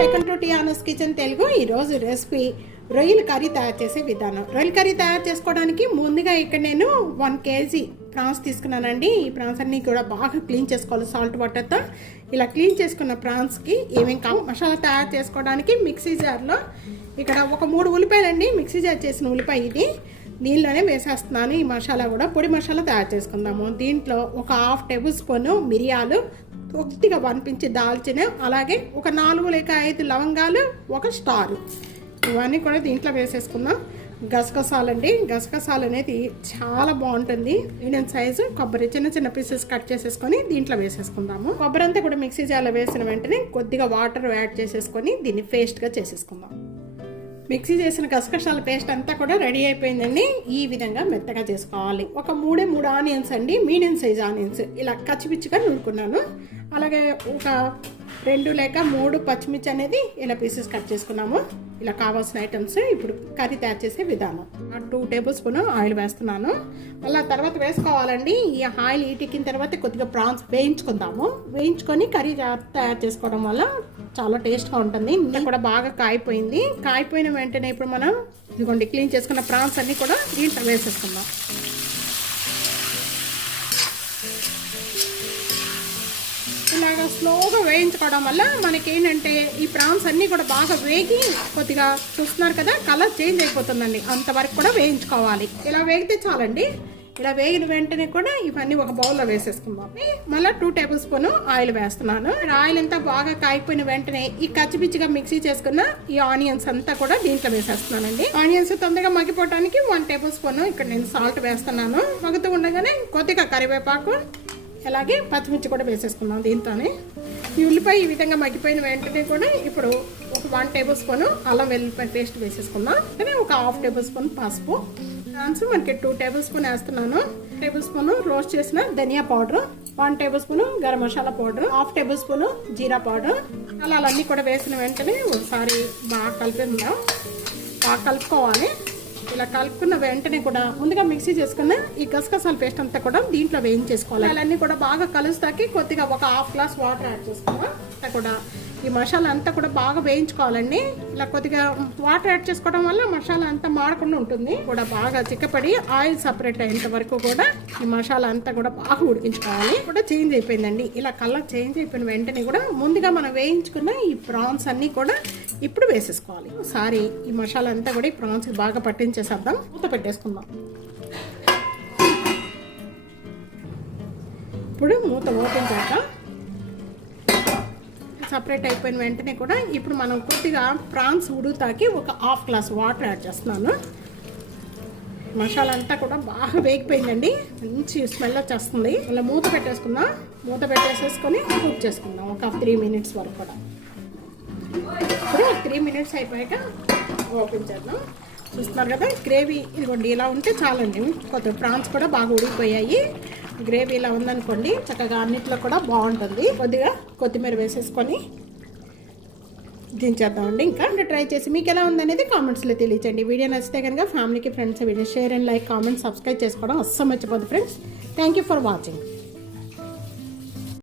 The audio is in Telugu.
Welcome to టియానోస్ kitchen Telugu. ఈరోజు రెసిపీ రొయ్యల కర్రీ తయారు చేసే విధానం. రొయ్యల కర్రీ తయారు చేసుకోవడానికి ముందుగా ఇక్కడ నేను 1 kg ప్రాన్స్ తీసుకున్నానండి. ఈ ప్రాన్స్ అన్నీ కూడా బాగా క్లీన్ చేసుకోవాలి సాల్ట్ వాటర్తో. ఇలా క్లీన్ చేసుకున్న ప్రాన్స్కి ఏమేం కావాలి మసాలా తయారు చేసుకోవడానికి మిక్సీ జార్లో ఇక్కడ ఒక 3 ఉల్లిపాయలండి, మిక్సీ జార్ చేసిన ఉల్లిపాయ ఇది. దీనిలోనే వేసేస్తున్నాను. ఈ మసాలా కూడా పొడి మసాలా తయారు చేసుకుందాము. దీంట్లో ఒక 1/2 టేబుల్ స్పూన్ మిరియాలు, కొద్దిగా 1 పించ్ దాల్చిన, అలాగే ఒక 4 లేక 5 లవంగాలు, ఒక స్టార్, ఇవన్నీ కూడా దీంట్లో వేసేసుకుందాం. గసగసాలండి, గసగసాలు అనేది చాలా బాగుంటుంది. మీడియం సైజు కొబ్బరి చిన్న చిన్న పీసెస్ కట్ చేసేసుకొని దీంట్లో వేసేసుకుందాము. కొబ్బరి అంతా కూడా మిక్సీ జార్లో వేసిన వెంటనే కొద్దిగా వాటర్ యాడ్ చేసేసుకొని దీన్ని పేస్ట్గా చేసేసుకుందాం. మిక్సీ చేసిన గసగసాల పేస్ట్ అంతా కూడా రెడీ అయిపోయిందండి. ఈ విధంగా మెత్తగా చేసుకోవాలి. ఒక 3 ఆనియన్స్ అండి, మీడియం సైజ్ ఆనియన్స్ ఇలా కచ్చిపిచ్చిగా నూరుకున్నాను. అలాగే ఒక 2 లేక 3 పచ్చిమిర్చి అనేది ఇలా పీసెస్ కట్ చేసుకున్నాము. ఇలా కావాల్సిన ఐటమ్స్ ఇప్పుడు కర్రీ తయారు చేసే విధానం. 2 టేబుల్ స్పూన్ ఆయిల్ వేస్తున్నాను. అలా తర్వాత వేసుకోవాలండి. ఈ ఆయిల్ ఈటికిన తర్వాత కొద్దిగా ప్రాన్స్ వేయించుకుందాము. వేయించుకొని కర్రీ తయారు చేసుకోవడం వల్ల చాలా టేస్ట్గా ఉంటుంది. ఇంత కూడా బాగా కాయిపోయింది. కాయిపోయిన వెంటనే ఇప్పుడు మనం ఇదిగోండి క్లీన్ చేసుకున్న ప్రాన్స్ అన్నీ కూడా దీంట్లో వేసేసుకుందాం. ఇలాగా స్లోగా వేయించుకోవడం వల్ల మనకి ఏంటంటే ఈ ప్రాన్స్ అన్నీ కూడా బాగా వేగి కొద్దిగా చూస్తున్నారు కదా కలర్ చేంజ్ అయిపోతుందండి. అంతవరకు కూడా వేయించుకోవాలి. ఇలా వేగితే చాలండి. ఇలా వేగిన వెంటనే కూడా ఇవన్నీ ఒక బౌల్లో వేసేసుకుందాం. మళ్ళీ 2 టేబుల్ స్పూన్ ఆయిల్ వేస్తున్నాను. ఆయిల్ అంతా బాగా కాగిపోయిన వెంటనే ఈ కచ్చిపిచ్చిగా మిక్సీ చేసుకున్న ఈ ఆనియన్స్ అంతా కూడా దీంట్లో వేసేస్తున్నానండి. ఆనియన్స్ తొందరగా మగ్గిపోవడానికి 1 టేబుల్ స్పూన్ ఇక్కడ నేను సాల్ట్ వేస్తున్నాను. మగ్గుతూ ఉండగానే కొద్దిగా కరివేపాకు, అలాగే పచ్చిమిర్చి కూడా వేసేసుకుందాం. దీంతోనే ఈ ఉల్లిపాయ ఈ విధంగా మగ్గిపోయిన వెంటనే కూడా ఇప్పుడు ఒక 1 టేబుల్ స్పూన్ అల్లం వెల్లుల్లిపాయ పేస్ట్ వేసేసుకుందాం. అలాగే ఒక 1/2 టేబుల్ స్పూన్ పసుపు, ప్రాన్స్ మనకి 2 టేబుల్ స్పూన్ వేస్తున్నాను. 1 టేబుల్ స్పూన్ రోస్ట్ చేసిన ధనియా powder, 1 tablespoon garam masala powder, 1/2 tablespoon జీరా పౌడర్. అలా అన్నీ కూడా వేసిన వెంటనే ఒకసారి బాగా కలిపేద్దాం. బాగా కలుపుకోవాలి. ఇలా కలుపుకున్న వెంటనే కూడా ముందుగా మిక్సీ చేసుకున్న ఈ గసగసాల పేస్ట్ అంతా కూడా దీంట్లో వేయించేసుకోవాలి. అవన్నీ కూడా బాగా కలుస్తాకి కొద్దిగా ఒక 1/2 గ్లాస్ వాటర్ యాడ్ చేసుకున్నాం. అంతా కూడా ఈ మసాలా అంతా కూడా బాగా వేయించుకోవాలండి. ఇలా కొద్దిగా వాటర్ యాడ్ చేసుకోవడం వల్ల మసాలా అంతా మాడకుండా ఉంటుంది. కూడా బాగా చిక్కపడి ఆయిల్ సపరేట్ అయ్యేంత వరకు కూడా ఈ మసాలా అంతా కూడా బాగా ఉడికించుకోవాలి. కూడా చేంజ్ అయిపోయిందండి. ఇలా కలర్ చేంజ్ అయిపోయిన వెంటనే కూడా ముందుగా మనం వేయించుకున్న ఈ ప్రాన్స్ అన్నీ కూడా ఇప్పుడు వేసేసుకోవాలి. ఒకసారి ఈ మసాలా అంతా కూడా ఈ ప్రాన్స్ బాగా పట్టించేసేద్దాం. మూత పెట్టేసుకుందాం. ఇప్పుడు మూత ఓపెన్ సపరేట్ అయిపోయిన వెంటనే కూడా ఇప్పుడు మనం కొద్దిగా ప్రాన్స్ ఉడుతాకి ఒక 1/2 గ్లాస్ వాటర్ యాడ్ చేస్తున్నాను. మసాలా అంతా కూడా బాగా వేగిపోయిందండి. మంచి స్మెల్ వచ్చేస్తుంది. ఇలా మూత పెట్టేసుకుందాం. మూత పెట్టేసేసుకొని కుక్ చేసుకుందాం ఒక 3 మినిట్స్ వరకు కూడా. ఇప్పుడు 3 మినిట్స్ అయిపోయాక ఓపెన్ చేద్దాం. చూస్తున్నారు కదా గ్రేవీ ఇదిగోండి ఇలా ఉంటే చాలండి. కొద్దిగా ప్రాన్స్ కూడా బాగా ఉడికిపోయాయి. గ్రేవీ ఇలా ఉందనుకోండి చక్కగా అన్నిట్లో కూడా బాగుంటుంది. కొద్దిగా కొత్తిమీర వేసేసుకొని దించేద్దామండి. ఇంకా ట్రై చేసి మీకు ఎలా ఉందనేది కామెంట్స్లో తెలియచండి. వీడియో నచ్చితే కనుక ఫ్యామిలీకి friends video share and like comment subscribe చేసుకోవడం అస్సలు మర్చిపోద్దు friends. Thank you for watching.